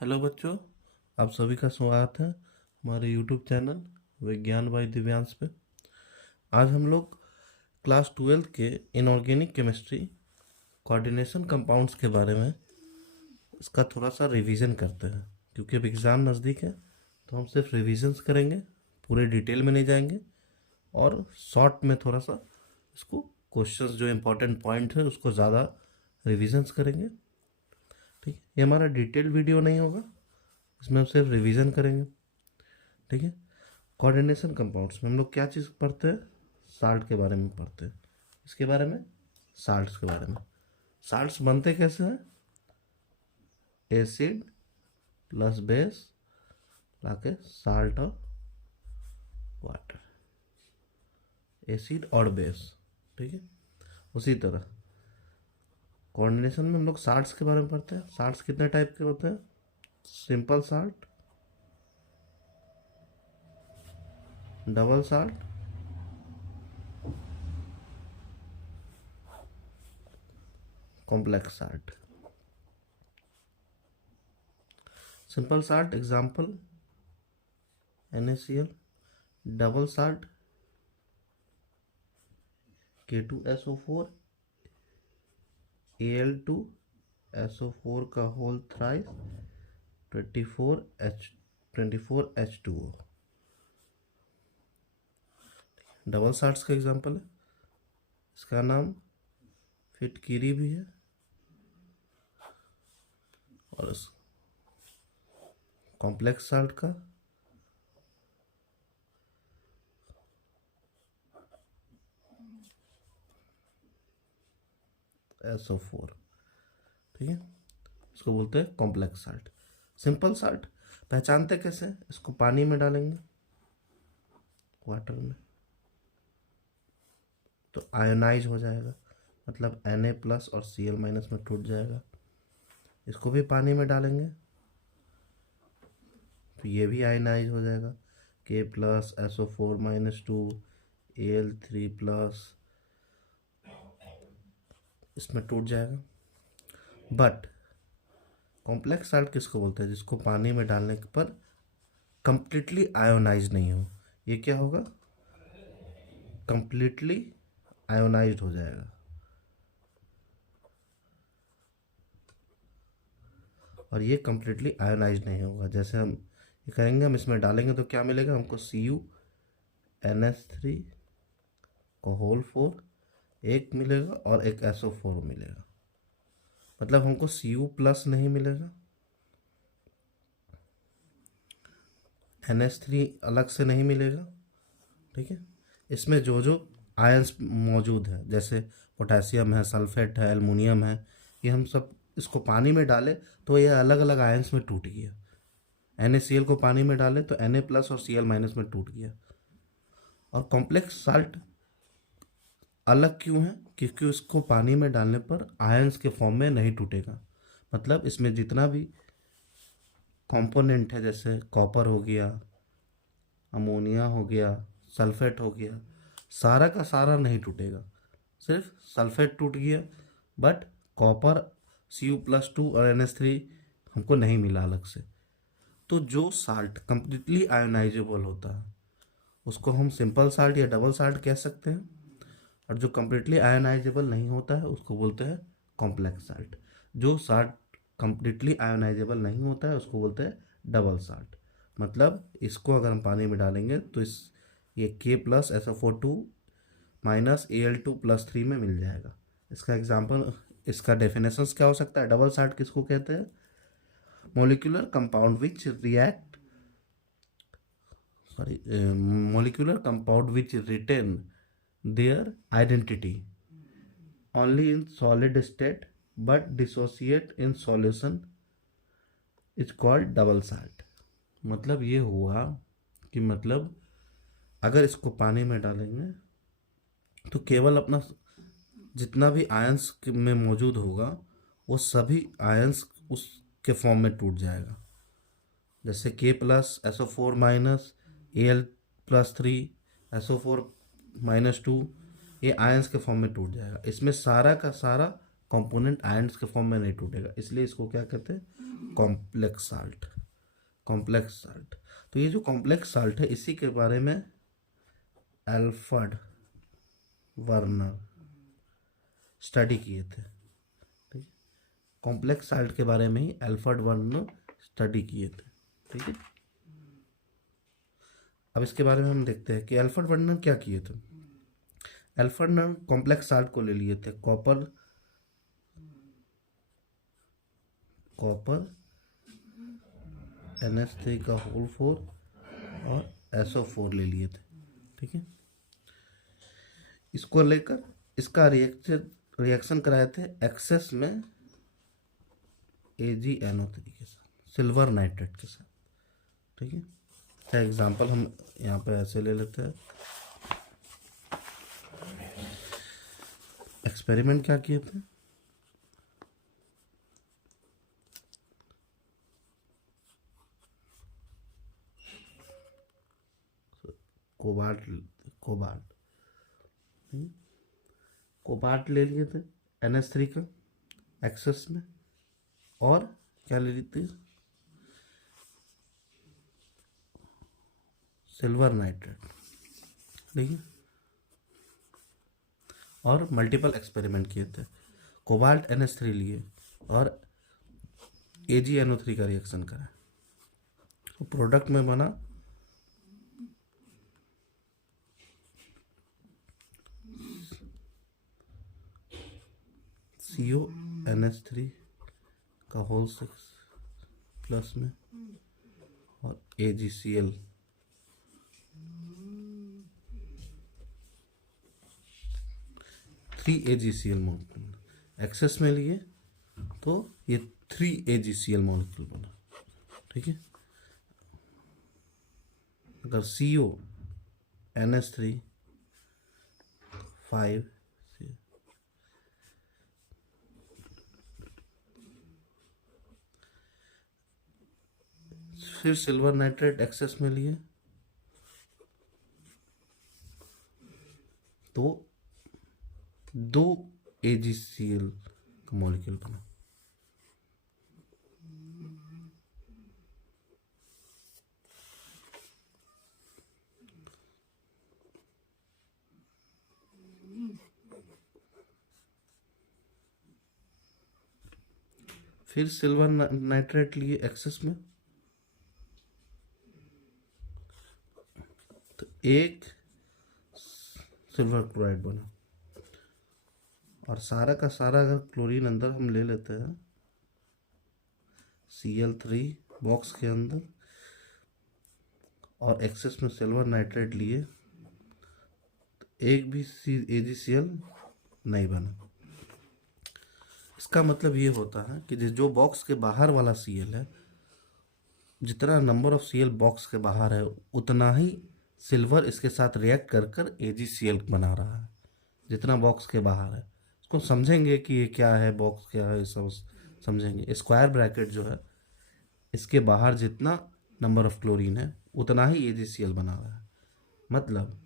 Hello बच्चों, आप सभी का स्वागत है हमारे यूट्यूब चैनल विज्ञान बाय दिव्यांश पे। आज हम लोग क्लास 12 के इनऑर्गेनिक केमिस्ट्री कोऑर्डिनेशन कंपाउंड्स के बारे में इसका थोड़ा सा रिवीजन करते हैं, क्योंकि अब एग्ज़ाम नज़दीक है तो हम सिर्फ रिविजन्स करेंगे, पूरे डिटेल में नहीं जाएंगे और शॉर्ट में थोड़ा सा इसको क्वेश्चंस जो इम्पोर्टेंट पॉइंट है उसको ज़्यादा रिविजन्स करेंगे। ठीक है, ये हमारा डिटेल वीडियो नहीं होगा, इसमें हम सिर्फ रिवीजन करेंगे। ठीक है, कोऑर्डिनेशन कंपाउंड्स में हम लोग क्या चीज़ पढ़ते हैं? साल्ट के बारे में पढ़ते हैं। इसके बारे में, साल्ट्स के बारे में। साल्ट्स बनते कैसे हैं? एसिड प्लस बेस लाके साल्ट और वाटर, एसिड और बेस। ठीक है, उसी तरह कोऑर्डिनेशन में हम लोग साल्ट्स के बारे में पढ़ते हैं। साल्ट्स कितने टाइप के होते हैं? Simple salt, double salt, complex salt. Simple salt example NaCl, double salt K2SO4, Al2SO4 का whole thrice 24H2O। Double salts का एग्जांपल है, इसका नाम फिटकिरी भी है और इस कॉम्प्लेक्स साल्ट का SO4। ठीक है, इसको बोलते हैं कॉम्प्लेक्स साल्ट। सिंपल साल्ट पहचानते कैसे? इसको पानी में डालेंगे, वाटर में, तो आयोनाइज हो जाएगा, मतलब Na प्लस और Cl माइनस में टूट जाएगा। इसको भी पानी में डालेंगे तो ये भी आयनाइज हो जाएगा, K plus SO4 minus 2 Al3 plus, इसमें टूट जाएगा। बट कॉम्प्लेक्स साल्ट किसको बोलते हैं? जिसको पानी में डालने पर कंप्लीटली आयोनाइज नहीं हो। ये क्या होगा? कंप्लीटली आयोनाइज्ड हो जाएगा। और ये कंप्लीटली आयोनाइज नहीं होगा। जैसे हम ये करेंगे, हम इसमें डालेंगे तो क्या मिलेगा हमको? CuNH3 को होल 4 एक मिलेगा और एक SO4 मिलेगा। मतलब हमको Cu प्लस नहीं मिलेगा, NH3 अलग से नहीं मिलेगा। ठीक है, इसमें जो जो आयंस मौजूद है, जैसे पोटेशियम है, सल्फेट है, एल्युमिनियम है, ये हम सब इसको पानी में डाले तो ये अलग अलग आयंस में टूट गया। NaCl को पानी में डाले तो Na प्लस और Cl माइनस में टूट गया। और कॉम्प्लेक्स साल्ट अलग क्यों है? क्योंकि उसको पानी में डालने पर आयंस के फॉर्म में नहीं टूटेगा। मतलब इसमें जितना भी कंपोनेंट है, जैसे कॉपर हो गया, अमोनिया हो गया, सल्फेट हो गया, सारा का सारा नहीं टूटेगा। सिर्फ सल्फेट टूट गया, बट कॉपर Cu+2 और NH3 हमको नहीं मिला अलग से। तो जो साल्ट कंप्लीटली आयोनाइजेबल होता है उसको हम सिंपल साल्ट या डबल साल्ट कह सकते हैं, और जो कंप्लीटली आयोनाइजेबल नहीं होता है उसको बोलते हैं कॉम्प्लेक्स साल्ट। जो साल्ट कंप्लीटली आयोनाइजेबल नहीं होता है उसको बोलते हैं डबल साल्ट। मतलब इसको अगर हम पानी में डालेंगे तो इस ये K plus SO4 minus Al2+3 में मिल जाएगा। इसका एग्जाम्पल, इसका डेफिनेशंस क्या हो सकता है? डबल साल्ट किसको कहते हैं? Molecular compound which react molecular compound which retain their identity only in solid state but dissociate in solution is called double salt। मतलब ये हुआ कि मतलब अगर इसको पानी में डालेंगे तो केवल अपना जितना भी आयंस में मौजूद होगा वो सभी आयंस उसके फॉर्म में टूट जाएगा। जैसे K plus SO4 minus Al+3 SO4 minus 2, ये आयंस के फॉर्म में टूट जाएगा। इसमें सारा का सारा कंपोनेंट आयंस के फॉर्म में नहीं टूटेगा, इसलिए इसको क्या कहते हैं, कॉम्प्लेक्स साल्ट, कॉम्प्लेक्स साल्ट। तो ये जो कॉम्प्लेक्स साल्ट है इसी के बारे में एल्फ्रेड वर्नर स्टडी किए थे। ठीक है, कॉम्प्लेक्स साल्ट के बारे में ही एल्फ्रेड वर्नर स्टडी किए थे। ठीक है, अब इसके बारे में हम देखते हैं कि एल्फ्रेड वर्नर क्या किए थे। एल्फ्रेड वर्नर कॉम्प्लेक्स साल्ट को ले लिए थे, कॉपर NH3 का होल 4 और SO4 ले लिए थे। ठीक है, इसको लेकर इसका रिएक्शन कराए थे एक्सेस में AgNO3 के साथ, सिल्वर नाइट्रेट के साथ। ठीक है, क्या एग्जांपल हम यहाँ पे ऐसे ले लेते हैं। एक्सपेरिमेंट क्या किए थे, कोबाल्ट ले लिए थे NH3 का एक्सेस में, और क्या ले ली थी, सिल्वर नाइट्रेट। ठीक है, और मल्टीपल एक्सपेरिमेंट किए थे, कोबाल्ट NH3 लिए और AgNO3 का रिएक्शन करा, तो प्रोडक्ट में बना CONH3 का होल 6 प्लस में और AgCl, three AgCl molecule excess में लिए, तो ये 3 AgCl मॉलिक्यूल बना। ठीक है, अगर CONH3 5 फिर सिल्वर नाइट्रेट एक्सेस में लिए, तो 2 AgCl का मॉलिक्यूल बना। फिर सिल्वर नाइट्रेट लिए एक्सेस में, तो एक सिल्वर क्लोराइड बना, और सारा का सारा अगर क्लोरीन अंदर हम ले लेते हैं Cl3 बॉक्स के अंदर, और एक्सेस में सिल्वर नाइट्रेट लिए, तो एक भी AgCl नहीं बना। इसका मतलब ये होता है कि जो बॉक्स के बाहर वाला Cl है, जितना नंबर ऑफ Cl बॉक्स के बाहर है उतना ही सिल्वर इसके साथ रिएक्ट कर कर AgCl बना रहा है, जितना बॉक्स के बाहर है। इसको समझेंगे कि ये क्या है, बॉक्स क्या है, सब समझेंगे। स्क्वायर ब्रैकेट जो है, इसके बाहर जितना नंबर ऑफ क्लोरीन है उतना ही AgCl बना रहा है। मतलब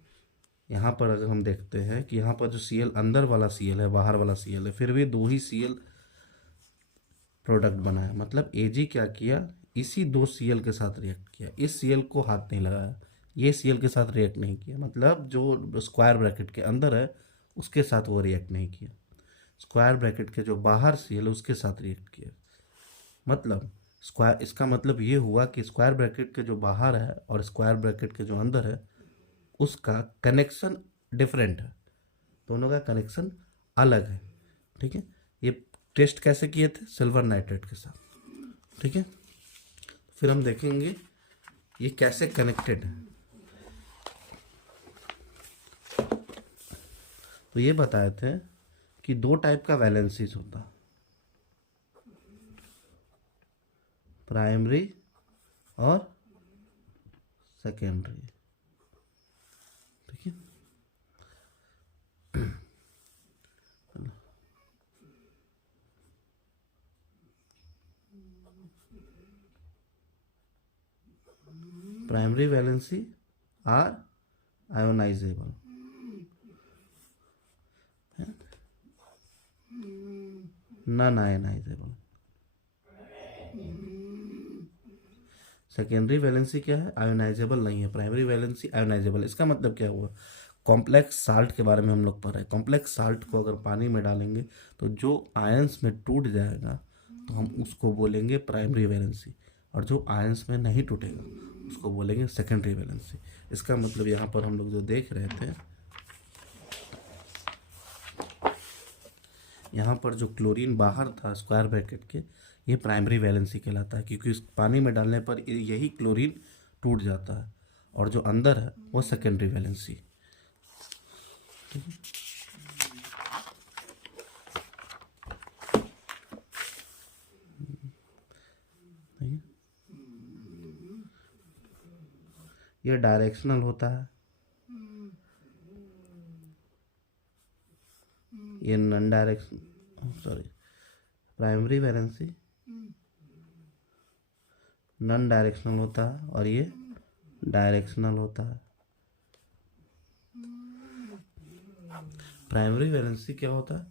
यहाँ पर अगर हम देखते हैं कि यहाँ पर जो Cl अंदर वाला Cl है, बाहर वाला Cl है, फिर भी 2 ही Cl प्रोडक्ट बना है। मतलब Ag क्या किया, इसी 2 Cl के साथ रिएक्ट किया, इस Cl को हाथ नहीं लगाया, ये Cl के साथ रिएक्ट नहीं किया। मतलब जो स्क्वायर ब्रैकेट के अंदर है उसके साथ वो रिएक्ट नहीं किया, स्क्वायर ब्रैकेट के जो बाहर Cl है उसके साथ रिएक्ट किया। मतलब स्क्वायर, इसका मतलब ये हुआ कि स्क्वायर ब्रैकेट के जो बाहर है और स्क्वायर ब्रैकेट के जो अंदर है उसका कनेक्शन डिफरेंट है, दोनों का कनेक्शन अलग है। ठीक है, ये टेस्ट कैसे किए थे, सिल्वर नाइट्रेट के साथ। ठीक है, फिर हम देखेंगे ये कैसे कनेक्टेड है। तो ये बताए थे कि 2 टाइप का वैलेंसीज होता है, प्राइमरी और सेकेंडरी। ठीक है, primary valency are ionizable, non ionizable. Secondary valency क्या है? आयोनाइजेबल नहीं है। Primary valency ionizable. इसका मतलब क्या हुआ? कॉम्प्लेक्स साल्ट के बारे में हम लोग पढ़ रहे हैं। कॉम्प्लेक्स साल्ट को अगर पानी में डालेंगे तो जो आयंस में टूट जाएगा तो हम उसको बोलेंगे प्राइमरी वैलेंसी, और जो आयंस में नहीं टूटेगा उसको बोलेंगे सेकेंडरी वैलेंसी। इसका मतलब यहाँ पर हम लोग जो देख रहे थे, यहाँ पर जो क्लोरीन बाहर था स्क्वायर ब्रैकेट के, ये प्राइमरी वैलेंसी कहलाता है, क्योंकि इस पानी में डालने पर यही क्लोरीन टूट जाता है, और जो अंदर है वो सेकेंडरी वैलेंसी। ये डायरेक्शनल होता है, ये non direction, sorry, primary valency non directional होता है और ये डायरेक्शनल होता है। प्राइमरी वैलेंसी क्या होता है?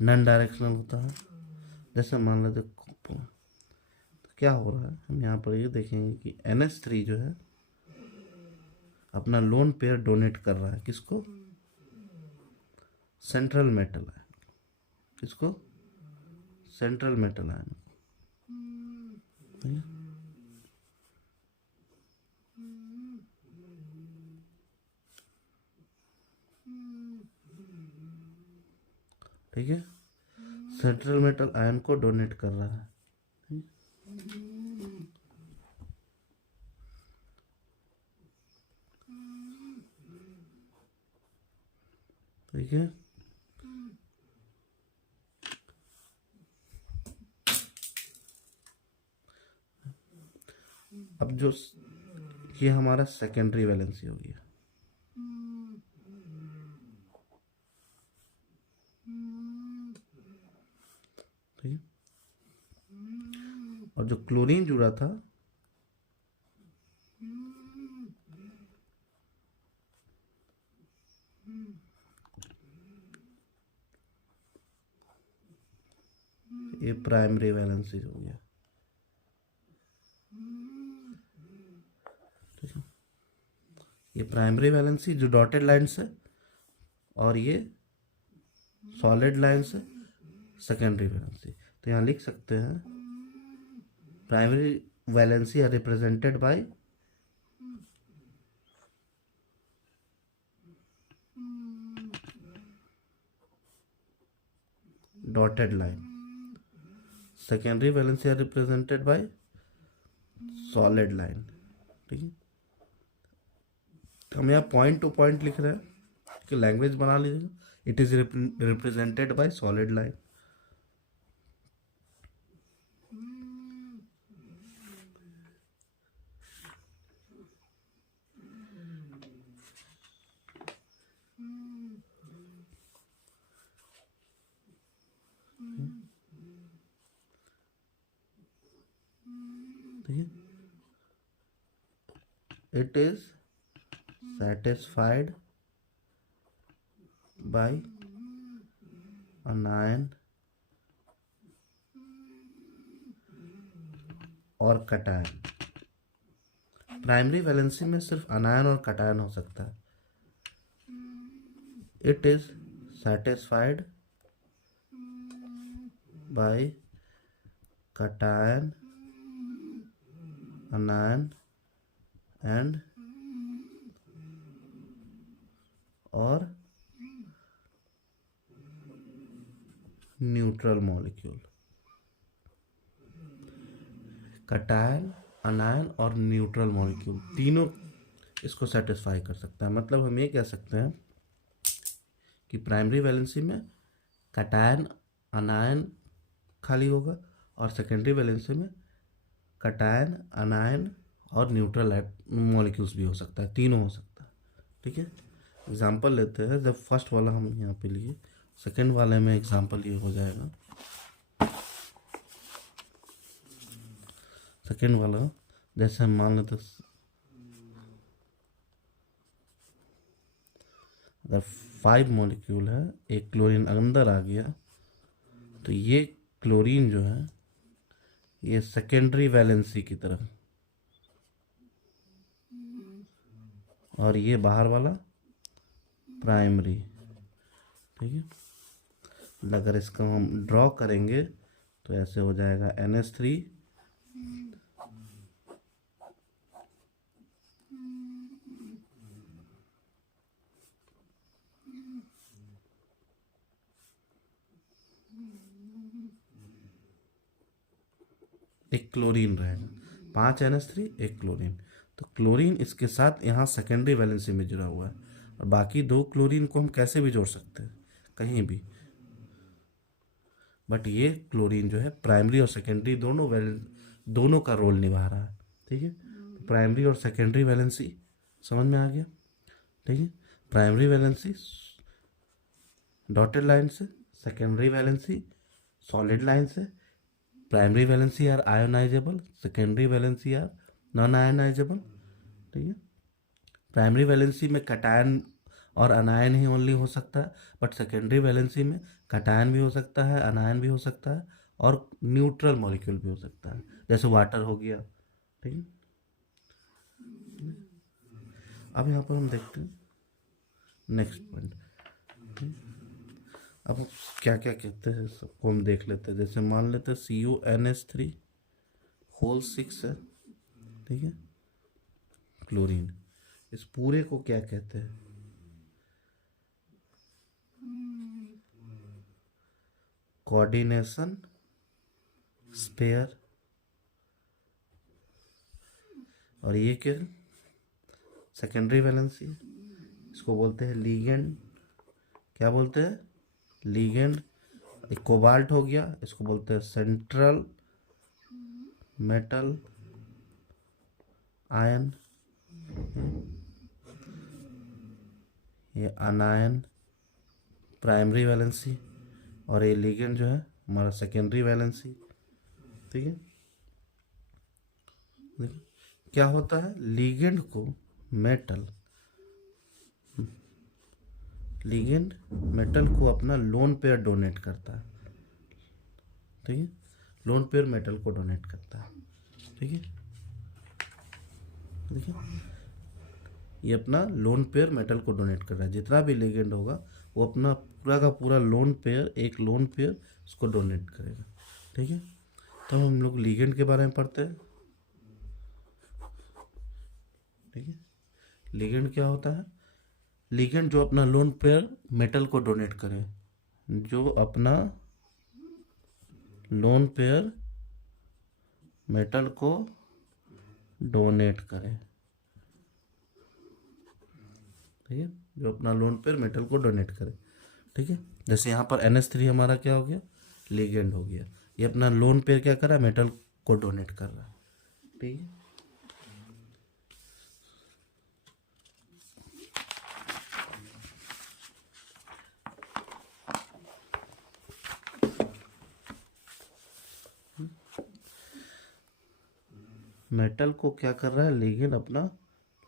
नॉन डायरेक्शनल होता है। जैसे मान लेते तो क्या हो रहा है, हम यहाँ पर ये देखेंगे कि NH3 जो है अपना लोन पेयर डोनेट कर रहा है। किसको? Central metal ion. किसको? Central metal ion. ठीक है, सेंट्रल मेटल आयन को डोनेट कर रहा है। ठीक है, अब जो ये हमारा सेकेंडरी वैलेंसी हो गया। ठीक है, और जो क्लोरीन जुड़ा था ये प्राइमरी वैलेंसी हो गया। ठीक है, ये प्राइमरी वैलेंसी जो डॉटेड लाइन से, और ये सॉलिड लाइन से सेकेंडरी वैलेंसी। तो यहाँ लिख सकते हैं primary valency are represented by dotted line, secondary valency are represented by solid line. ठीक है, हम यहाँ पॉइंट टू पॉइंट लिख रहे हैं कि लैंग्वेज बना लीजिएगा। It is represented by solid line. ठीक है, it is satisfied by anion और कटायन। प्राइमरी वैलेंसी में सिर्फ अनायन और कटायन हो सकता है। It is satisfied by cation, anion and और न्यूट्रल मॉलिक्यूल। कटायन, अनायन और न्यूट्रल मॉलिक्यूल तीनों इसको सेटिस्फाई कर सकता है। मतलब हम ये कह सकते हैं कि प्राइमरी वैलेंसी में कटायन, अनायन खाली होगा, और सेकेंडरी वैलेंसी में कटायन, अनायन और न्यूट्रल मॉलिक्यूल्स भी हो सकता है, तीनों हो सकता है। ठीक है, एग्जांपल लेते हैं। जब फर्स्ट वाला हम यहाँ पे लिए, सेकेंड वाले में एग्जांपल ये हो जाएगा। सेकेंड वाला जैसे हम मान लेते, अगर 5 मॉलिक्यूल है, एक क्लोरीन अंदर आ गया, तो ये क्लोरीन जो है ये सेकेंडरी वैलेंसी की तरफ, और ये बाहर वाला प्राइमरी। ठीक है, अगर इसको हम ड्रॉ करेंगे तो ऐसे हो जाएगा NH3, एक क्लोरीन रहेगा, 5 NH3 एक क्लोरीन। तो क्लोरीन इसके साथ यहाँ सेकेंडरी वैलेंसी में जुड़ा हुआ है, और बाकी 2 क्लोरीन को हम कैसे भी जोड़ सकते हैं कहीं भी, बट ये क्लोरीन जो है प्राइमरी और सेकेंडरी दोनों का रोल निभा रहा है। ठीक है, तो प्राइमरी और सेकेंडरी वैलेंसी समझ में आ गया। ठीक है, प्राइमरी वैलेंसी डॉटेड लाइन से, सेकेंडरी वैलेंसी सॉलिड लाइन से। Primary valency are ionizable, secondary valency are non ionizable. ठीक है, प्राइमरी वैलेंसी में कटायन और अनायन ही ओनली हो सकता है, बट सेकेंडरी वैलेंसी में कटायन भी हो सकता है, अनायन भी हो सकता है, और न्यूट्रल मॉलिक्यूल भी हो सकता है, जैसे वाटर हो गया। ठीक है, अब यहाँ पर हम देखते हैं नेक्स्ट पॉइंट। अब क्या क्या कहते हैं सबको हम देख लेते हैं। जैसे मान लेते हैं CuNH3 होल 6 है। ठीक है, क्लोरीन, इस पूरे को क्या कहते हैं? Coordination sphere. और ये क्या, सेकेंडरी वैलेंसी, इसको बोलते हैं लीगेंड। क्या बोलते हैं? लीगेंड। एक कोबाल्ट हो गया, इसको बोलते हैं सेंट्रल मेटल आयन। ये अनायन प्राइमरी वैलेंसी, और ये लीगेंड जो है हमारा सेकेंडरी वैलेंसी। ठीक है, देखिए क्या होता है, लीगेंड को मेटल, लीगेंड मेटल को अपना लोन पेयर डोनेट करता है। ठीक है, लोन पेयर मेटल को डोनेट करता है। ठीक है, देखिए ये अपना लोन पेयर मेटल को डोनेट कर रहा है। जितना भी लीगेंड होगा वो अपना पूरा का पूरा लोन पेयर, एक लोन पेयर उसको डोनेट करेगा। ठीक है, तो हम लोग लीगेंड के बारे में पढ़ते हैं। ठीक है, लीगेंड क्या होता है? लीगेंड जो अपना लोन पेयर मेटल को डोनेट करे, जो अपना लोन पेयर मेटल को डोनेट करे। ठीक है, जो अपना लोन पेयर मेटल को डोनेट करे। ठीक है, जैसे यहाँ पर NH3 हमारा क्या हो गया, लीगेंड हो गया। ये अपना लोन पेयर क्या कर रहा है, मेटल को डोनेट कर रहा है। ठीक है, मेटल को क्या कर रहा है, लीगेंड अपना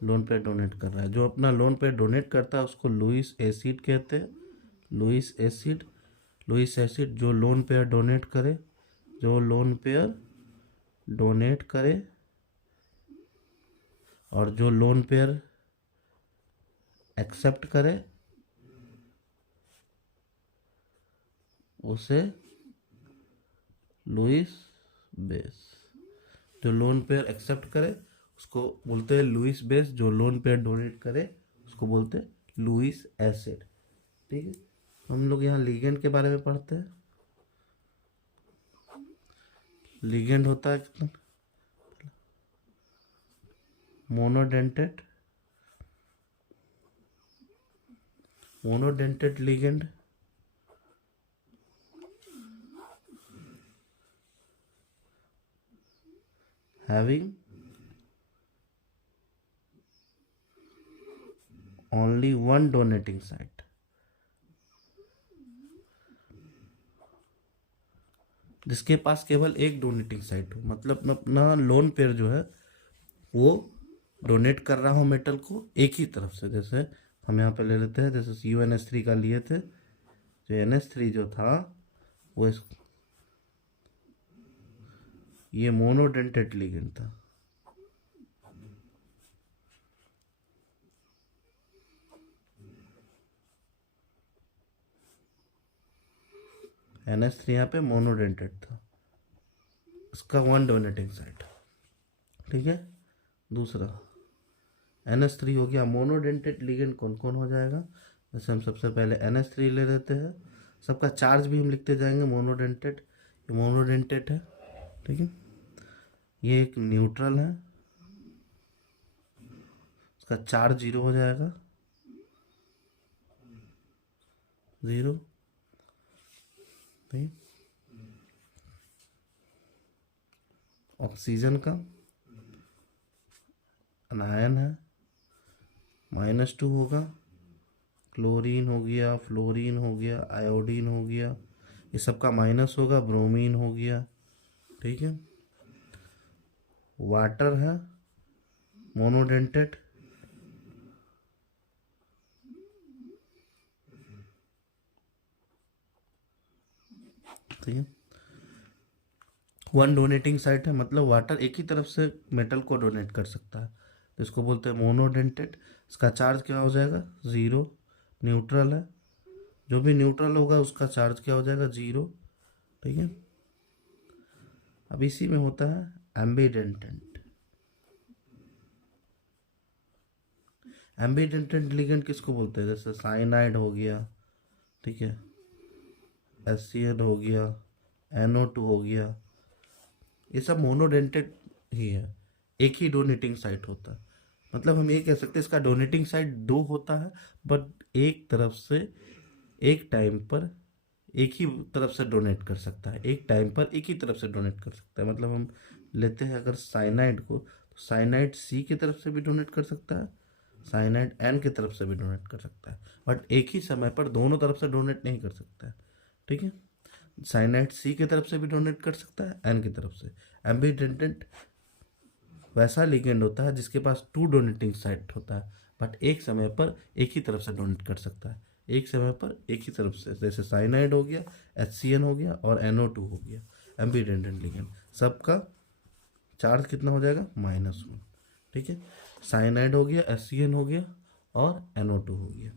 लोन पेयर डोनेट कर रहा है। जो अपना लोन पेयर डोनेट करता है उसको लुईस एसिड कहते हैं। लुईस एसिड, लुईस एसिड जो लोन पेयर डोनेट करे, जो लोन पेयर डोनेट करे, और जो लोन पेयर एक्सेप्ट करे उसे लुईस बेस। जो लोन पेयर एक्सेप्ट करे उसको बोलते हैं लुईस बेस, जो लोन पेयर डोनेट करे उसको बोलते हैं लुईस एसिड। ठीक है, हम लोग यहाँ लीगेंड के बारे में पढ़ते हैं। लीगेंड होता है कितना, monodentate, monodentate ligand having only one donating site। जिसके पास केवल एक डोनेटिंग साइट हो, मतलब अपना लोन पेयर जो है वो डोनेट कर रहा हो मेटल को एक ही तरफ से। जैसे हम यहाँ पे ले लेते हैं, जैसे CuNH3 का लिए थे, जो NH3 जो था वो ये मोनोडेंटेट लिगेंड था। NH3 यहाँ पे मोनोडेंटेट था, इसका वन डोनेटिंग साइट। ठीक है। दूसरा NH3 हो गया। मोनोडेंटेट लिगेंड कौन कौन हो जाएगा? जैसे हम सबसे पहले NH3 ले लेते हैं, सबका चार्ज भी हम लिखते जाएंगे। मोनोडेंटेट, ये मोनोडेंटेट है। ठीक है। ये एक न्यूट्रल है, इसका चार्ज 0 हो जाएगा, 0। ठीक। ऑक्सीजन का अनायन है, -2 होगा। क्लोरीन हो गया, फ्लोरीन हो गया, आयोडीन हो गया, ये सबका माइनस होगा। ब्रोमीन हो गया। ठीक है। वाटर है मोनोडेंटेट, ठीक है। वन डोनेटिंग साइट है, मतलब वाटर एक ही तरफ से मेटल को डोनेट कर सकता है, तो इसको बोलते हैं मोनोडेंटेट। इसका चार्ज क्या हो जाएगा? 0। न्यूट्रल है, जो भी न्यूट्रल होगा उसका चार्ज क्या हो जाएगा? 0। ठीक है। अब इसी में होता है एम्बीडेंटेंट। एम्बीडेंटेंट लिगेंड किसको बोलते हैं? जैसे साइनाइड हो गया, ठीक है, HCl हो गया, NO2 हो गया, ये सब मोनोडेंटेट ही है, एक ही डोनेटिंग साइट होता है। मतलब हम ये कह सकते हैं इसका डोनेटिंग साइट 2 होता है, बट एक तरफ से एक टाइम पर एक ही तरफ से डोनेट कर सकता है, एक टाइम पर एक ही तरफ से डोनेट कर सकता है। मतलब हम लेते हैं अगर साइनाइड को, तो साइनाइड C की तरफ से भी डोनेट कर सकता है, साइनाइड N की तरफ से भी डोनेट कर सकता है, बट एक ही समय पर दोनों तरफ से डोनेट नहीं कर सकता है। ठीक है। साइनाइड C की तरफ से भी डोनेट कर सकता है, N की तरफ से। एम्बीडेंटेंट वैसा लिगेंड होता है जिसके पास 2 डोनेटिंग साइट होता है, बट एक समय पर एक ही तरफ से डोनेट कर सकता है, एक समय पर एक ही तरफ से। जैसे साइनाइड हो गया, HCN हो गया और NO2 हो गया, एम्बीडेंटेंट लिगेंड। सबका चार्ज कितना हो जाएगा? -1। ठीक है। साइनाइड हो गया, HCN हो गया और NO2 हो गया।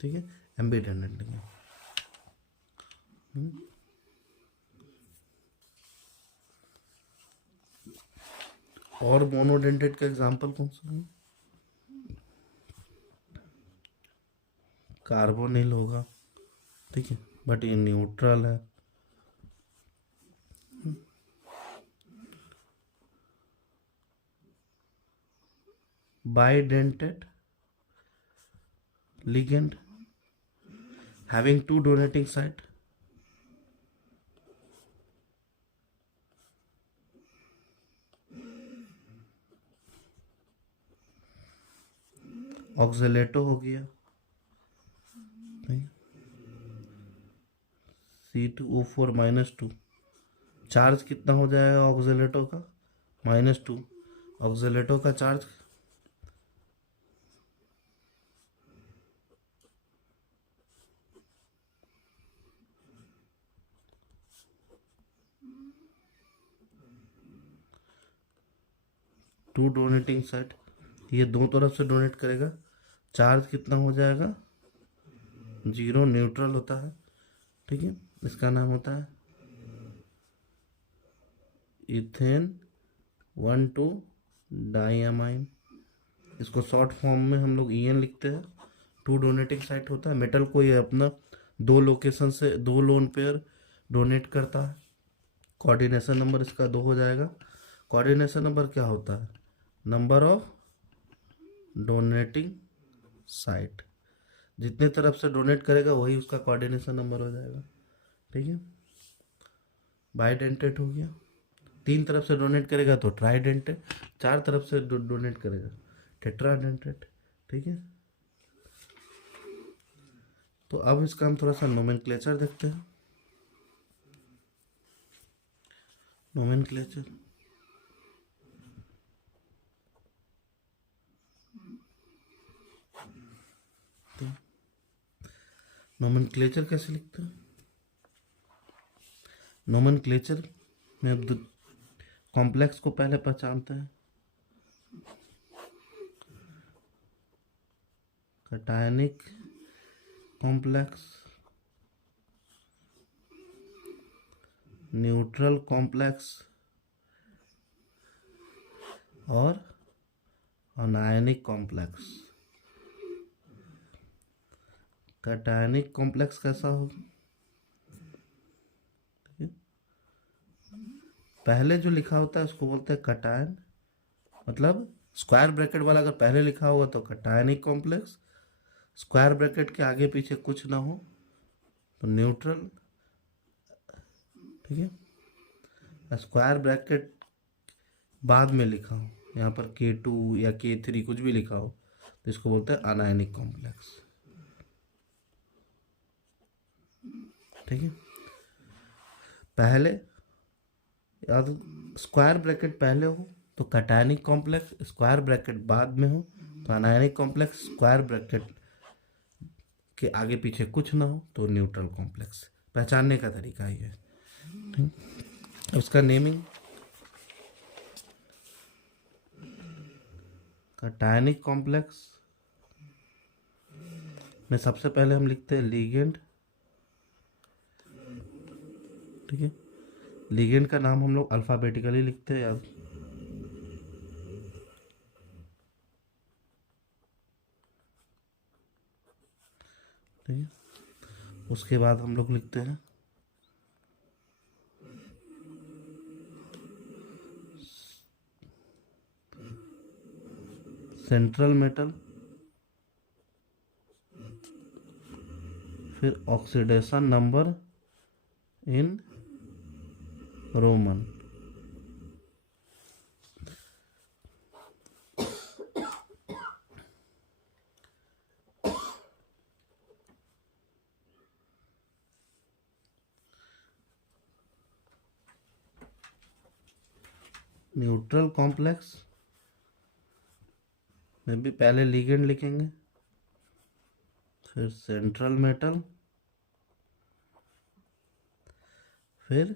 ठीक है। एम्बीडेंटेंट लिगेंड। और मोनोडेंटेट का एग्जांपल कौन सा है? कार्बोनिल होगा, ठीक है, बट ये न्यूट्रल है। Bidentate ligand having 2 donating site, oxalato हो गया, C2O4 -2। चार्ज कितना हो जाएगा ऑक्जेलेटो का? -2। ऑक्जेलेटो का चार्ज 2 डोनेटिंग साइट, ये दो तरफ से डोनेट करेगा। चार्ज कितना हो जाएगा? 0। न्यूट्रल होता है। ठीक है। इसका नाम होता है इथेन 1,2 डाइअमाइन। इसको शॉर्ट फॉर्म में हम लोग EN लिखते हैं। 2 डोनेटिंग साइट होता है। मेटल को ये अपना 2 लोकेशन से 2 लोन पेयर डोनेट करता है। कोऑर्डिनेशन नंबर इसका 2 हो जाएगा। कोऑर्डिनेशन नंबर क्या होता है? नंबर ऑफ डोनेटिंग साइट, जितने तरफ से डोनेट करेगा वही उसका कोऑर्डिनेशन नंबर हो जाएगा। ठीक है। बाइडेंटेट हो गया, 3 तरफ से डोनेट करेगा तो ट्राइडेंटेट, 4 तरफ से डोनेट करेगा टेट्राडेंटेट। ठीक है। तो अब इसका हम थोड़ा सा नोमेनक्लेचर देखते हैं। नोमेनक्लेचर, नोमेनक्लेचर कैसे लिखते हैं? नोमेनक्लेचर में अब कॉम्प्लेक्स को पहले पहचानते हैं। कटायनिक कॉम्प्लेक्स, न्यूट्रल कॉम्प्लेक्स और अनायनिक कॉम्प्लेक्स। कटायनिक कॉम्प्लेक्स कैसा होगा? पहले जो लिखा होता है उसको बोलते हैं कटायन, मतलब स्क्वायर ब्रैकेट वाला अगर पहले लिखा होगा तो कटायनिक कॉम्प्लेक्स, स्क्वायर ब्रैकेट के आगे पीछे कुछ ना हो तो न्यूट्रल। ठीक है, स्क्वायर ब्रैकेट बाद में लिखा हो, यहाँ पर K2 या K3 कुछ भी लिखा हो तो इसको बोलते हैं अनायनिक कॉम्प्लेक्स। ठीक है, पहले या तो स्क्वायर ब्रैकेट पहले हो तो कटायनिक कॉम्प्लेक्स, स्क्वायर ब्रैकेट बाद में हो तो अनायनिक कॉम्प्लेक्स, स्क्वायर ब्रैकेट के आगे पीछे कुछ ना हो तो न्यूट्रल कॉम्प्लेक्स। पहचानने का तरीका ही है। उसका नेमिंग कटायनिक कॉम्प्लेक्स में सबसे पहले हम लिखते हैं लिगेंड। ठीक है, लिगेंड का नाम हम लोग अल्फ़ाबेटिकली लिखते हैं यार। ठीक है, उसके बाद हम लोग लिखते हैं सेंट्रल मेटल, फिर oxidation number in Roman. Neutral complex में भी पहले लिगेंड लिखेंगे, फिर सेंट्रल मेटल, फिर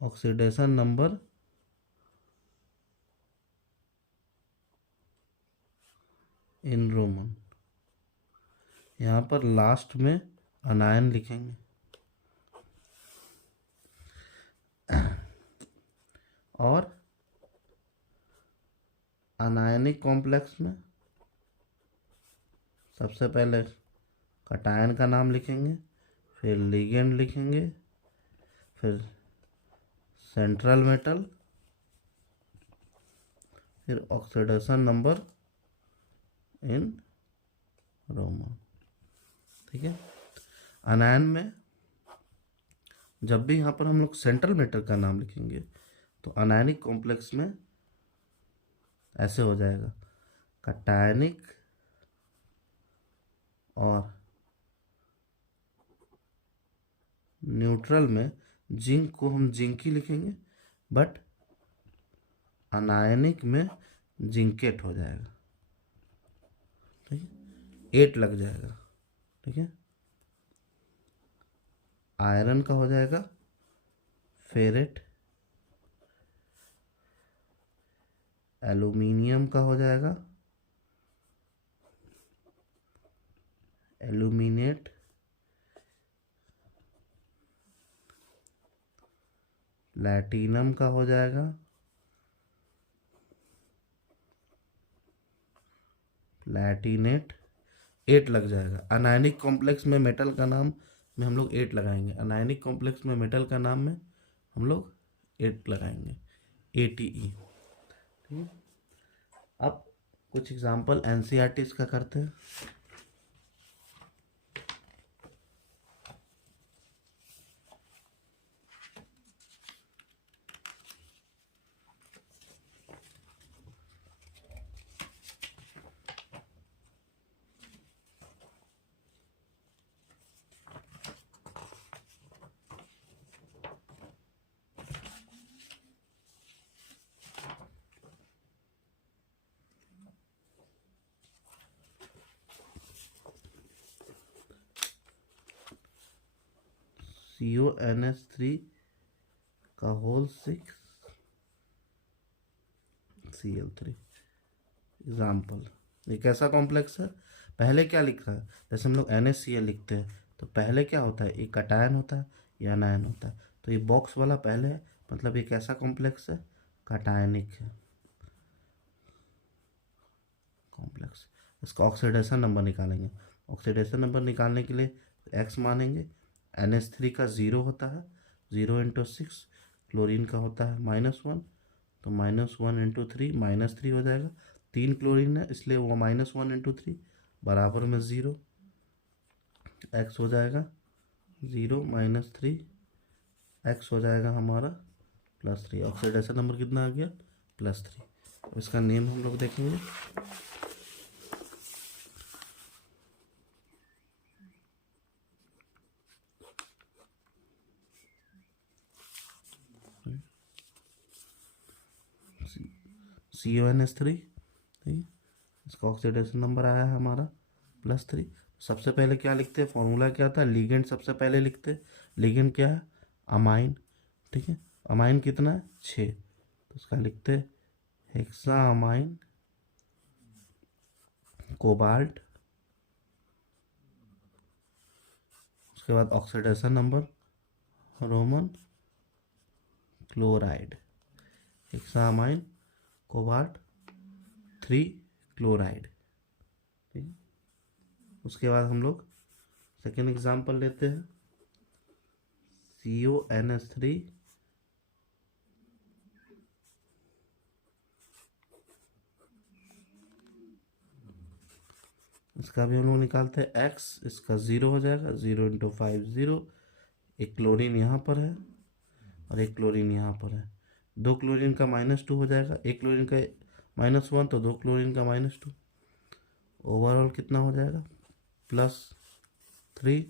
ऑक्सीडेशन नंबर इन रोमन। यहाँ पर लास्ट में अनायन लिखेंगे। और अनायनिक कॉम्प्लेक्स में सबसे पहले कटायन का नाम लिखेंगे, फिर लिगेंड लिखेंगे, फिर सेंट्रल मेटल, फिर ऑक्सीडेशन नंबर इन रोमन। ठीक है, अनायन में जब भी यहाँ पर हम लोग सेंट्रल मेटल का नाम लिखेंगे तो अनायनिक कॉम्प्लेक्स में ऐसे हो जाएगा, कटायनिक और न्यूट्रल में जिंक को हम जिंकी लिखेंगे, बट अनायनिक में जिंकेट हो जाएगा। ठीक है, 8 लग जाएगा। ठीक है, आयरन का हो जाएगा फेरेट, एल्यूमिनियम का हो जाएगा एल्यूमिनेट, प्लैटिनम का हो जाएगा प्लैटिनेट। 8 लग जाएगा। अनायनिक कॉम्प्लेक्स में मेटल का नाम में हम लोग 8 लगाएंगे, अनायनिक कॉम्प्लेक्स में मेटल का नाम में हम लोग 8 लगाएंगे, ATE। ठीक है, अब कुछ एग्जांपल NCERT का करते हैं। CONH3 का होल 6 Cl3 एग्जाम्पल। ये कैसा कॉम्प्लेक्स है? पहले क्या लिख रहा है? जैसे हम लोग NaCl लिखते हैं तो पहले क्या होता है? एक कटायन होता है या अनायन होता है। तो ये बॉक्स वाला पहले है, मतलब ये कैसा कॉम्प्लेक्स है? कटायनिक है कॉम्प्लेक्स। इसका ऑक्सीडेशन नंबर निकालेंगे। ऑक्सीडेशन नंबर निकालने के लिए x मानेंगे। NH3 का 0 होता है, 0 इंटू 6। क्लोरीन का होता है -1, तो -1 इंटू 3 -3 हो जाएगा। 3 क्लोरीन है इसलिए वो -1 इंटू 3 बराबर में 0। x हो जाएगा 0 -3, x हो जाएगा हमारा +3। ऑक्सीडेशन नंबर कितना आ गया? +3। इसका नेम हम लोग देखेंगे। CONH3, ठीक है। इसका ऑक्सीडेशन नंबर आया है हमारा +3। सबसे पहले क्या लिखते हैं? फॉर्मूला क्या था? लिगेंड सबसे पहले लिखते हैं। लिगेंड क्या है? अमाइन, ठीक है। अमाइन कितना है? 6, तो इसका लिखते हैं हेक्सा अमाइन कोबाल्ट। उसके बाद oxidation number Roman chloride, hexa amine cobalt 3 chloride, ठीक है। उसके बाद हम लोग सेकेंड एग्जांपल लेते हैं। CONH3 इसका भी हम लोग निकालते हैं x। इसका 0 हो जाएगा, 0 इंटू 5 0। एक क्लोरीन यहाँ पर है और एक क्लोरीन यहाँ पर है। 2 क्लोरीन का -2 हो जाएगा, एक क्लोरीन का -1, तो 2 क्लोरीन का -2। ओवरऑल कितना हो जाएगा? +3।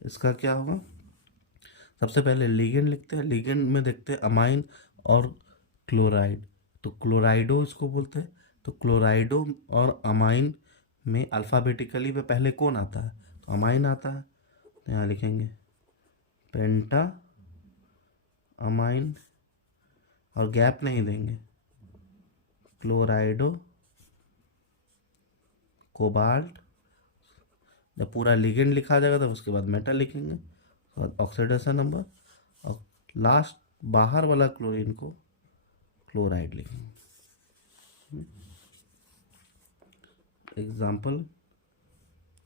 इसका क्या होगा? सबसे पहले लिगेंड लिखते हैं। लिगेंड में देखते हैं अमाइन और क्लोराइड, तो क्लोराइडो इसको बोलते हैं। तो क्लोराइडो और अमाइन में अल्फ़ाबेटिकली में पहले कौन आता है? तो अमाइन आता है, तो यहाँ लिखेंगे पेंटा अमाइन, और गैप नहीं देंगे। क्लोराइडो कोबाल्ट, जब पूरा लिगेंड लिखा जाएगा तब उसके बाद मेटल लिखेंगे, और ऑक्सीडेशन नंबर, और लास्ट बाहर वाला क्लोरीन को क्लोराइड लिखेंगे। Example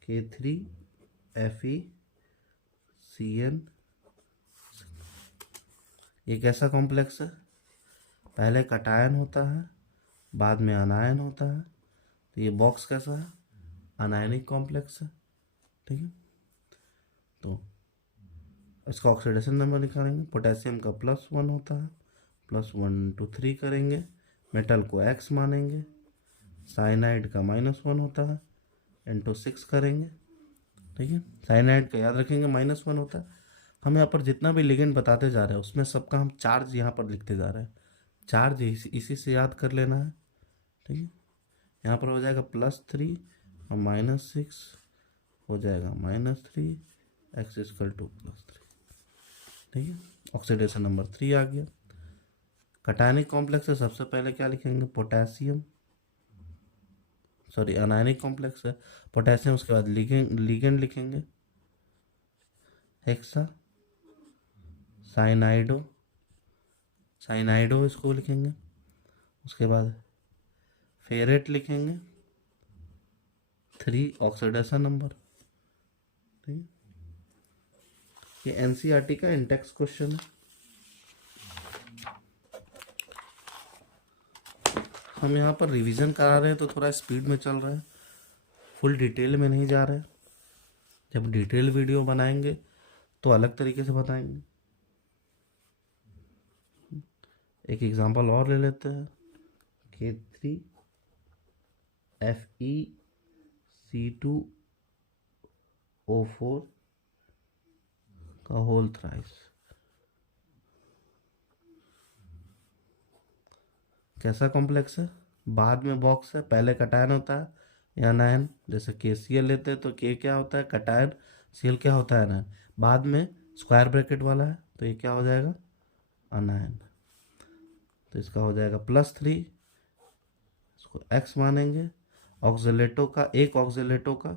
K3FeCN। ये कैसा कॉम्प्लेक्स है? पहले कटायन होता है, बाद में अनायन होता है। तो ये बॉक्स कैसा है? अनायनिक कॉम्प्लेक्स है, ठीक है। तो इसका ऑक्सीडेशन नंबर निकालेंगे। पोटेशियम का +1 होता है, +1 इंटू 3 करेंगे। मेटल को x मानेंगे। साइनाइड का -1 होता है, इंटू 6 करेंगे, ठीक है। साइनाइड का याद रखेंगे -1 होता है। हम यहाँ पर जितना भी लिगेंड बताते जा रहे हैं उसमें सबका हम चार्ज यहाँ पर लिखते जा रहे हैं। चार्ज इसी से याद कर लेना है, ठीक है। यहाँ पर हो जाएगा +3 और -6 हो जाएगा -3, x = +3, ठीक है। ऑक्सीडेशन नंबर 3 आ गया। कटायनिक कॉम्प्लेक्स है, सबसे पहले क्या लिखेंगे? पोटेशियम, सॉरी अनायनिक कॉम्प्लेक्स है पोटेशियम। उसके बाद लिगेंड लिखेंगे हेक्सा साइनाइडो, साइनाइडो इसको लिखेंगे। उसके बाद फेरेट लिखेंगे 3 ऑक्सीडेशन नंबर, ठीक है। ये NCERT का इंडेक्स क्वेश्चन है। हम यहाँ पर रिवीजन करा रहे हैं तो थोड़ा स्पीड में चल रहा है, फुल डिटेल में नहीं जा रहे हैं। जब डिटेल वीडियो बनाएंगे तो अलग तरीके से बताएंगे। एक एग्जांपल और ले लेते हैं। K3FeC2O4 का होल थ्राइस। कैसा कॉम्प्लेक्स है? बाद में बॉक्स है, पहले कटायन होता है या अनायन। जैसे KCl लेते हैं तो K क्या होता है? कटायन, Cl क्या होता है? अनायन। बाद में स्क्वायर ब्रैकेट वाला है तो ये क्या हो जाएगा? अनायन। तो इसका हो जाएगा +3 इसको एक्स मानेंगे। ऑक्सीलेटो का, एक ऑक्सीलेटो का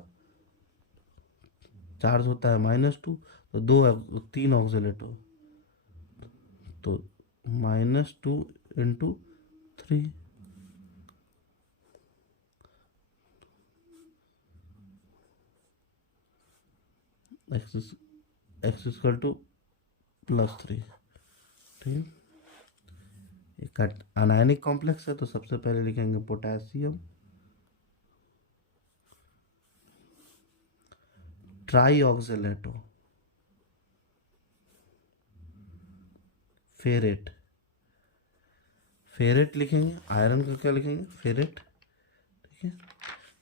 चार्ज होता है -2, तो तीन ऑक्सीलेटो, तो -2 इंटू 3, एक्स इक्वल टू +3। ठीक, एक अनायनिक कॉम्प्लेक्स है, तो सबसे पहले लिखेंगे पोटेशियम ट्राई ऑक्सीलेटो, फेरेट, फेरेट लिखेंगे। आयरन का क्या लिखेंगे? फेरेट। ठीक है,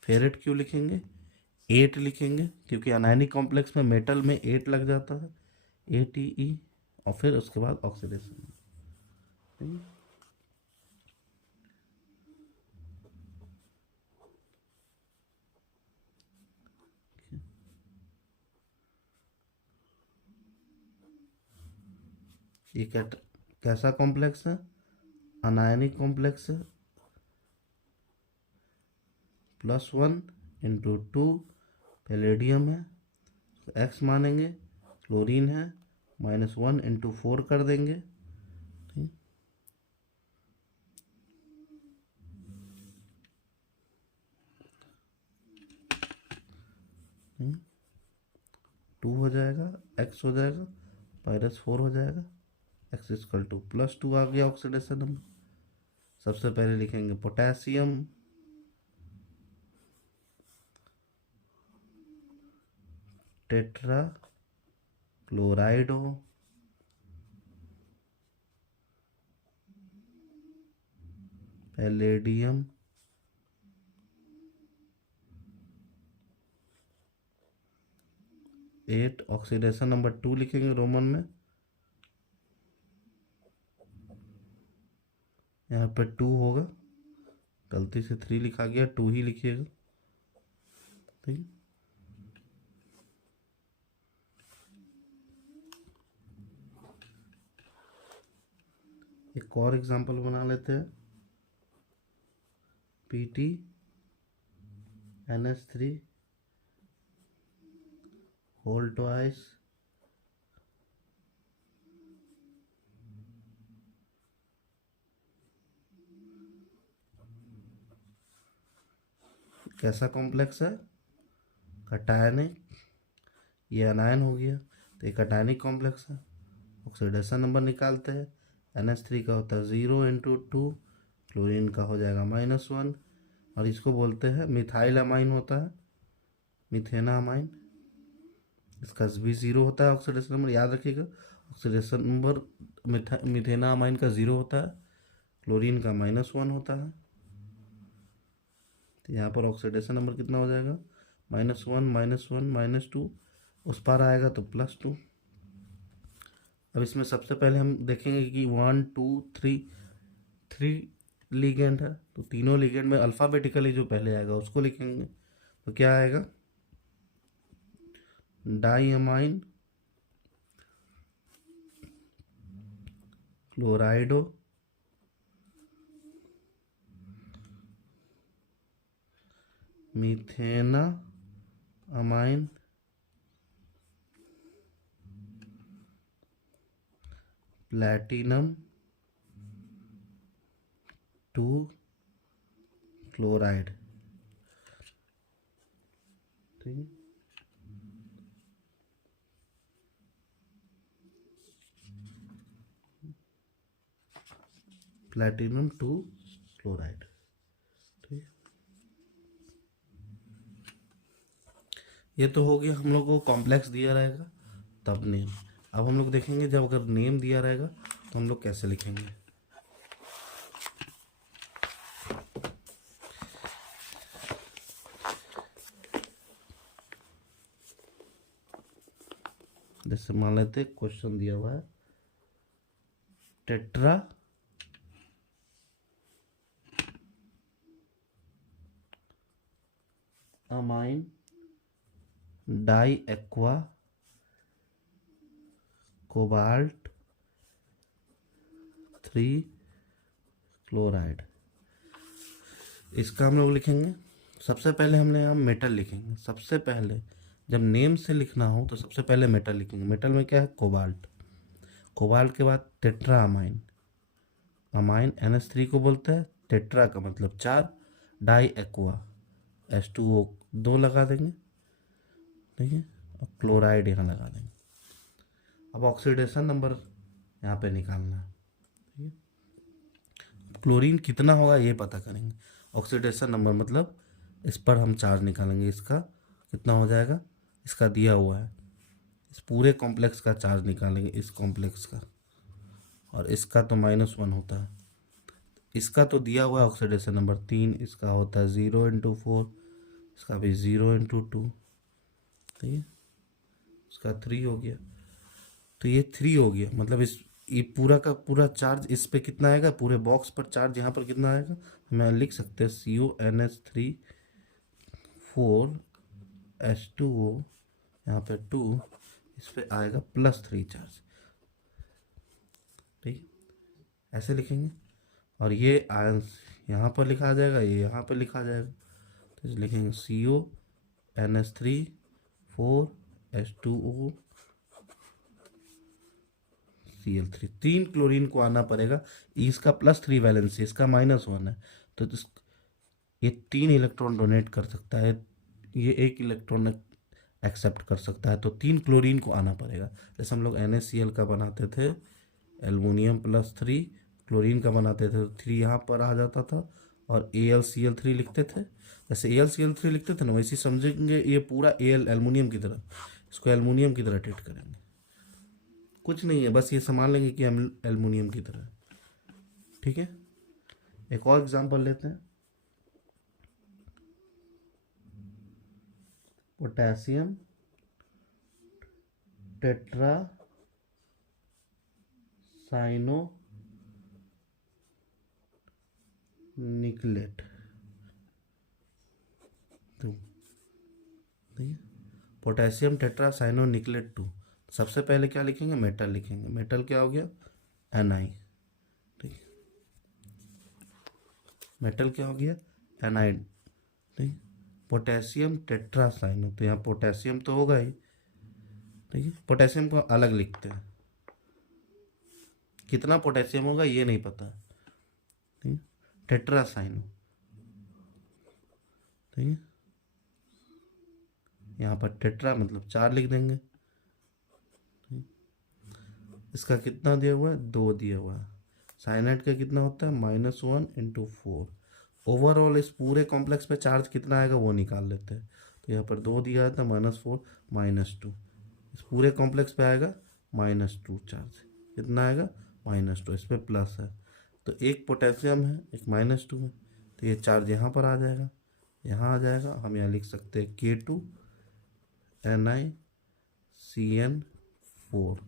फेरेट क्यों लिखेंगे? 8 लिखेंगे, क्योंकि अनायनिक कॉम्प्लेक्स में मेटल में 8 लग जाता है, ATE, और फिर उसके बाद ऑक्सीडेशन। ये कैसा कॉम्प्लेक्स है? अनायनिक कॉम्प्लेक्स है। +1 इंटू 2 पैलेडियम है, तो एक्स मानेंगे। क्लोरीन है, -1 इंटू 4 कर देंगे। ठीक, 2 हो जाएगा, एक्स हो जाएगा, -4 हो जाएगा, एक्स इक्वल टू +2 आ गया ऑक्सीडेशन नंबर। सबसे पहले लिखेंगे potassium tetra क्लोराइडो palladium 8, oxidation number 2 लिखेंगे रोमन में। यहाँ पर 2 होगा, गलती से 3 लिखा गया, 2 ही लिखिएगा। ठीक, एक और एग्जांपल बना लेते हैं। PtNH3 होल ट्वाइस कैसा कॉम्प्लेक्स है? कटायनिक, ये अनायन हो गया, तो ये कटायनिक कॉम्प्लेक्स है। ऑक्सीडेशन नंबर निकालते हैं। NH3 का होता है 0 इंटू 2, क्लोरीन का हो जाएगा -1, और इसको बोलते हैं मिथाइल अमाइन होता है, मिथेना अमाइन। इसका भी 0 होता है ऑक्सीडेशन नंबर, याद रखिएगा। ऑक्सीडेशन नंबर मिथेना अमाइन का 0 होता है, क्लोरीन का -1 होता है। तो यहाँ पर ऑक्सीडेशन नंबर कितना हो जाएगा? -1 -1 -2, उस पार आएगा तो +2। अब इसमें सबसे पहले हम देखेंगे कि 1 2 3 3 लिगेंड है, तो तीनों लिगेंड में अल्फ़ाबेटिकली जो पहले आएगा उसको लिखेंगे। तो क्या आएगा? डाईअमाइन क्लोराइडो मिथेना अमाइन प्लैटिनम 2 क्लोराइड। ठीक, प्लैटिनम 2 क्लोराइड। ठीक, ये तो हो गया, हम लोग को कॉम्प्लेक्स दिया रहेगा तब नेम। अब हम लोग देखेंगे जब अगर नेम दिया रहेगा तो हम लोग कैसे लिखेंगे। जैसे मान लेते क्वेश्चन दिया हुआ है tetra ammine di aqua cobalt 3 chloride. इसका हम लोग लिखेंगे, सबसे पहले हमने यहाँ मेटल लिखेंगे। सबसे पहले जब नेम से लिखना हो तो सबसे पहले मेटल लिखेंगे। मेटल में क्या है, कोबाल्ट। कोबाल्ट के बाद टेट्रा अमाइन। अमाइन NH3 को बोलते हैं। टेट्रा का मतलब 4, डाई एक्वा H2O 2 लगा देंगे, ठीक है, और क्लोराइड यहाँ लगा देंगे। अब ऑक्सीडेशन नंबर यहाँ पे निकालना है, ठीक है। क्लोरीन कितना होगा ये पता करेंगे। ऑक्सीडेशन नंबर मतलब इस पर हम चार्ज निकालेंगे, इसका कितना हो जाएगा, इसका दिया हुआ है, इस पूरे कॉम्प्लेक्स का चार्ज निकालेंगे, इस कॉम्प्लेक्स का, और इसका तो -1 होता है। इसका तो दिया हुआ है ऑक्सीडेशन नंबर 3, इसका होता है 0 × 4, इसका भी 0 × 2, ठीक है, इसका 3 हो गया। तो ये 3 हो गया, मतलब इस ये पूरा का पूरा चार्ज इस पे कितना आएगा, पूरे बॉक्स पर चार्ज यहाँ पर कितना आएगा, मैं लिख सकते हैं CONH3 4 H2O यहाँ पे 2, इस पे आएगा +3 चार्ज, ठीक, ऐसे लिखेंगे। और ये आयंस यहाँ पर लिखा जाएगा, ये यहाँ पर लिखा जाएगा, तो लिखेंगे CONH3 4 H2O Cl3। 3 क्लोरीन को आना पड़ेगा, इसका +3 वैलेंसी, इसका -1 है, तो ये 3 इलेक्ट्रॉन डोनेट कर सकता है, ये 1 इलेक्ट्रॉन एक्सेप्ट कर सकता है, तो 3 क्लोरीन को आना पड़ेगा। जैसे हम लोग NaCl का बनाते थे, एल्युमिनियम +3, क्लोरीन का बनाते थे तो 3 यहाँ पर आ जाता था, और AlCl3 लिखते थे। जैसे AlCl3 लिखते थे ना, वैसे समझेंगे ये पूरा एल्युमिनियम की तरह, इसको एल्युमिनियम की तरह ट्रीट करेंगे। कुछ नहीं है, बस ये संभाल लेंगे कि एल्युमिनियम की तरह, ठीक है। एक और एग्जांपल लेते हैं, पोटेशियम टेट्रा साइनो निकलेट, ठीक है, पोटेशियम टेट्रा साइनो निकलेट 2। सबसे पहले क्या लिखेंगे, मेटल लिखेंगे। मेटल क्या हो गया, Ni, ठीक, मेटल क्या हो गया, एनाइड, ठीक। पोटेशियम टेट्रासाइनो, तो यहाँ पोटेशियम तो होगा ही, ठीक है। पोटेशियम को अलग लिखते हैं, कितना पोटेशियम होगा ये नहीं पता, ठीक है। टेट्रासाइनो, ठीक है, यहाँ पर टेट्रा मतलब 4 लिख देंगे, इसका कितना दिया हुआ है, 2 दिया हुआ है। साइनाइड का कितना होता है, -1 × 4। ओवरऑल इस पूरे कॉम्प्लेक्स पे चार्ज कितना आएगा वो निकाल लेते हैं। तो यहाँ पर 2 दिया था, -4 -2, इस पूरे कॉम्प्लेक्स पे आएगा -2 चार्ज, कितना आएगा, -2, इस पर प्लस है, तो एक पोटेशियम है, एक -2 है, तो ये चार्ज यहाँ पर आ जाएगा, यहाँ आ जाएगा। हम यहाँ लिख सकते हैं K2 NiCN4,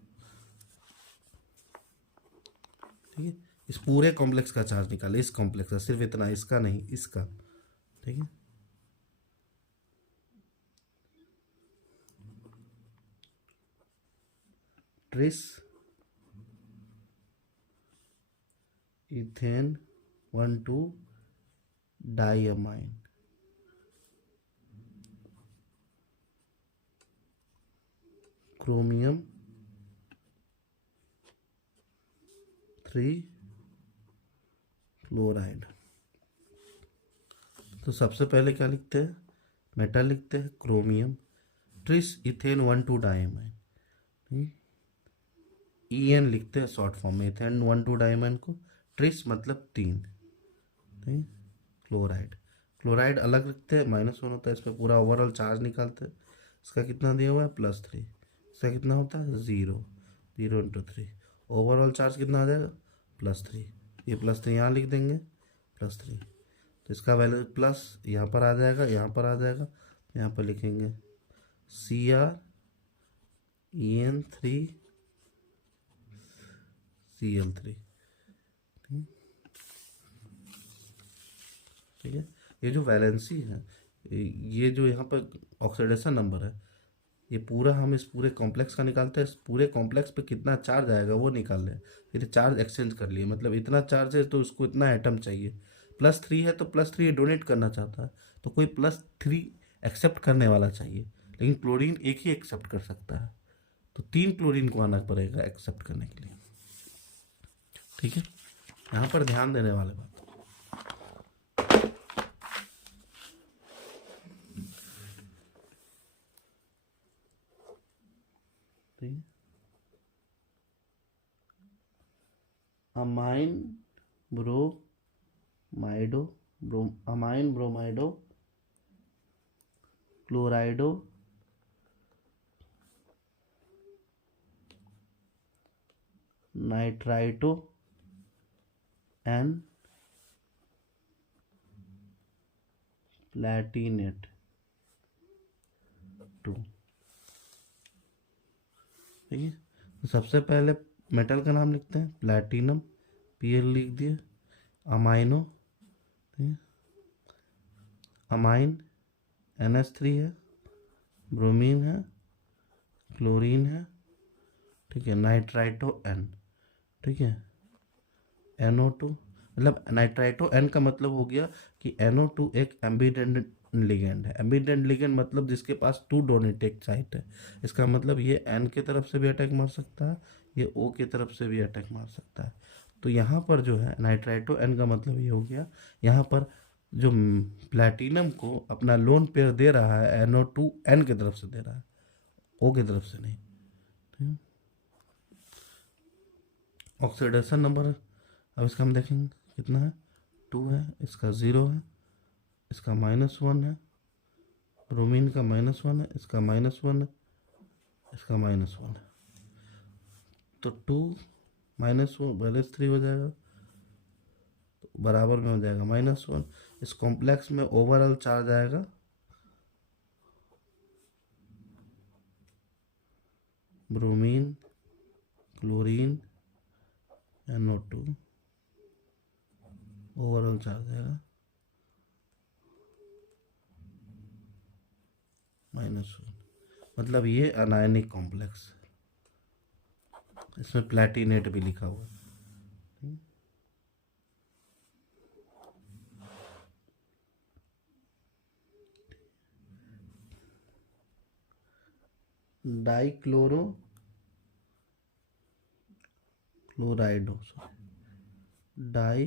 ठीक है। इस पूरे कॉम्प्लेक्स का चार्ज निकाले, इस कॉम्प्लेक्स का, सिर्फ इतना, इसका नहीं, इसका, ठीक है। Tris ethane 1,2 diamine, chromium 3 chloride. तो सबसे पहले क्या लिखते हैं, मेटल लिखते हैं, chromium, tris ethane 1,2 diamine, EN लिखते हैं शॉर्ट फॉर्म में, इथेन 1,2 डाइअमाइन को, ट्रिस मतलब 3, ठीक, क्लोराइड, क्लोराइड अलग लिखते हैं, -1 होता है, इस पर पूरा ओवरऑल चार्ज निकालते हैं। इसका कितना दिया हुआ है, +3, इसका कितना होता है, 0 × 3, ओवरऑल चार्ज कितना आ जाएगा, +3, ये +3 यहाँ लिख देंगे, +3, तो इसका वैल्यू प्लस यहाँ पर आ जाएगा, यहाँ पर आ जाएगा, यहाँ पर लिखेंगे CrEn3 Cl3, ठीक है। ये जो वैलेंसी है, ये जो यहाँ पर ऑक्सीडेशन नंबर है, ये पूरा हम इस पूरे कॉम्प्लेक्स का निकालते हैं, इस पूरे कॉम्प्लेक्स पे कितना चार्ज आएगा वो निकाल लें, फिर चार्ज एक्सचेंज कर लिए, मतलब इतना चार्ज है तो उसको इतना एटम चाहिए, +3 है तो +3 डोनेट करना चाहता है, तो कोई +3 एक्सेप्ट करने वाला चाहिए, लेकिन क्लोरीन एक ही एक्सेप्ट कर सकता है, तो 3 क्लोरीन को आना पड़ेगा एक्सेप्ट करने के लिए। ठीक है, यहाँ पर ध्यान देने वाले बात। ठीक है, amine bromido amine bromido chlorido nitrito and platinate 2। ठीक है, तो सबसे पहले मेटल का नाम लिखते हैं, प्लैटिनम, Pl लिख दिए, अमाइनो, ठीक है, अमाइन NH3 है, ब्रोमीन है, क्लोरीन है, ठीक है, नाइट्राइटो N, ठीक है, NO2, मतलब नाइट्राइटो N का मतलब हो गया कि NO2 एक एम्बिडेंट लिगेंड है। एम्बिडेंट लिगेंड मतलब जिसके पास 2 डोनेटेड साइट है। इसका मतलब ये N की तरफ से भी अटैक मार सकता है, ये O की तरफ से भी अटैक मार सकता है। तो यहाँ पर जो है नाइट्राइटो N का मतलब ये हो गया, यहाँ पर जो प्लैटिनम को अपना लोन पेयर दे रहा है NO2 N की तरफ से दे रहा है, O की तरफ से नहीं। ठीक है, ऑक्सीडेशन नंबर अब इसका हम देखेंगे कितना है, 2 है, इसका 0 है, इसका -1 है, ब्रोमीन का -1 है, इसका -1 है, इसका -1 है, तो 2 -1 -3 हो जाएगा, तो बराबर में हो जाएगा -1। इस कॉम्प्लेक्स में ओवरऑल चार्ज आएगा bromine, chlorine, NO2, overall charge आएगा -1। मतलब ये अनायनिक कॉम्प्लेक्स, इसमें प्लैटिनेट भी लिखा हुआ है। Dichloro क्लोराइडो di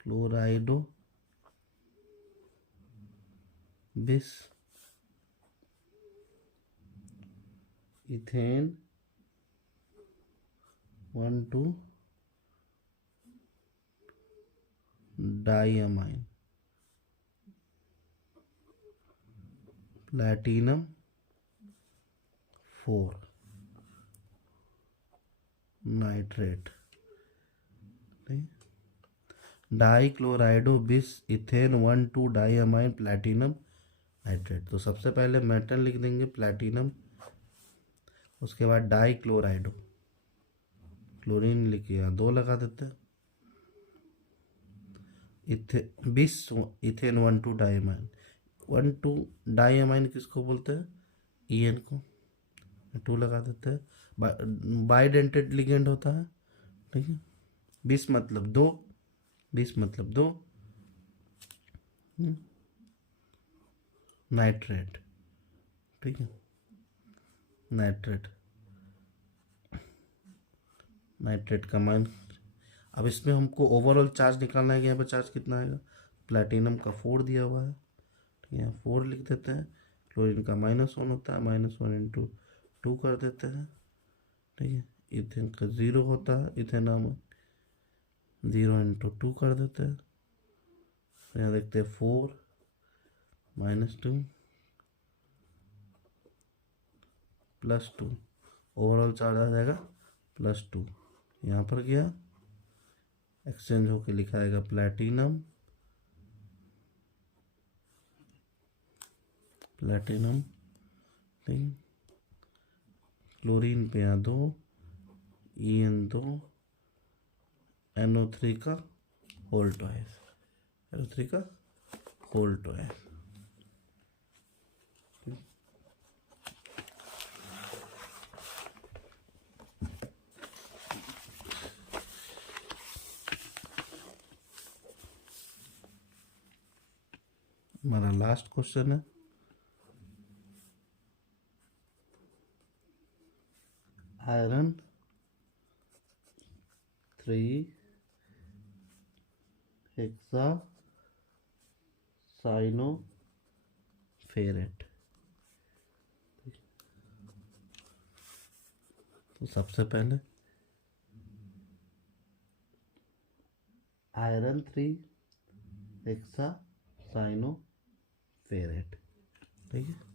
chlorido bis ethane 1,2 diamine platinum 4 nitrate. Di chlorido bis ethane 1,2 diamine platinum nitrate. तो सबसे पहले मेटल लिख देंगे प्लैटिनम, उसके बाद डाई क्लोराइडो, क्लोरीन लिखिए 2 लगा देते हैं, बिस इथेन 1,2 डाइअमाइन, 1,2 डाइअमाइन किसको बोलते हैं, EN को, 2 लगा देते हैं। बाइडेंटेड लिगेंड होता है, ठीक है, 20 मतलब 2, 20 मतलब 2, नाइट्रेट, ठीक है, नाइट्रेट, नाइट्रेट का माइन। अब इसमें हमको ओवरऑल चार्ज निकालना है कि यहाँ पर चार्ज कितना आएगा, प्लैटिनम का 4 दिया हुआ है, ठीक है, 4 लिख देते हैं, क्लोरीन का -1 होता है, -1 × 2 कर देते हैं, ठीक है, इथेन का 0 होता है, इथेनॉल 0 × 2 कर देते हैं, तो यहाँ देखते हैं 4 -2 +2, ओवरऑल चार्ज आ जाएगा +2। यहाँ पर गया एक्सचेंज होके लिखा आएगा प्लैटिनम, प्लैटिनम, ठीक, क्लोरीन पे यहाँ 2, EN 2, NO3 का होल ट्वाइस, NO3 का होल ट्वाइस। हमारा लास्ट क्वेश्चन है, आयरन 3 हेक्सा साइनो फेरेट। तो सबसे पहले आयरन 3 हेक्सा साइनो फेरेट, ठीक है।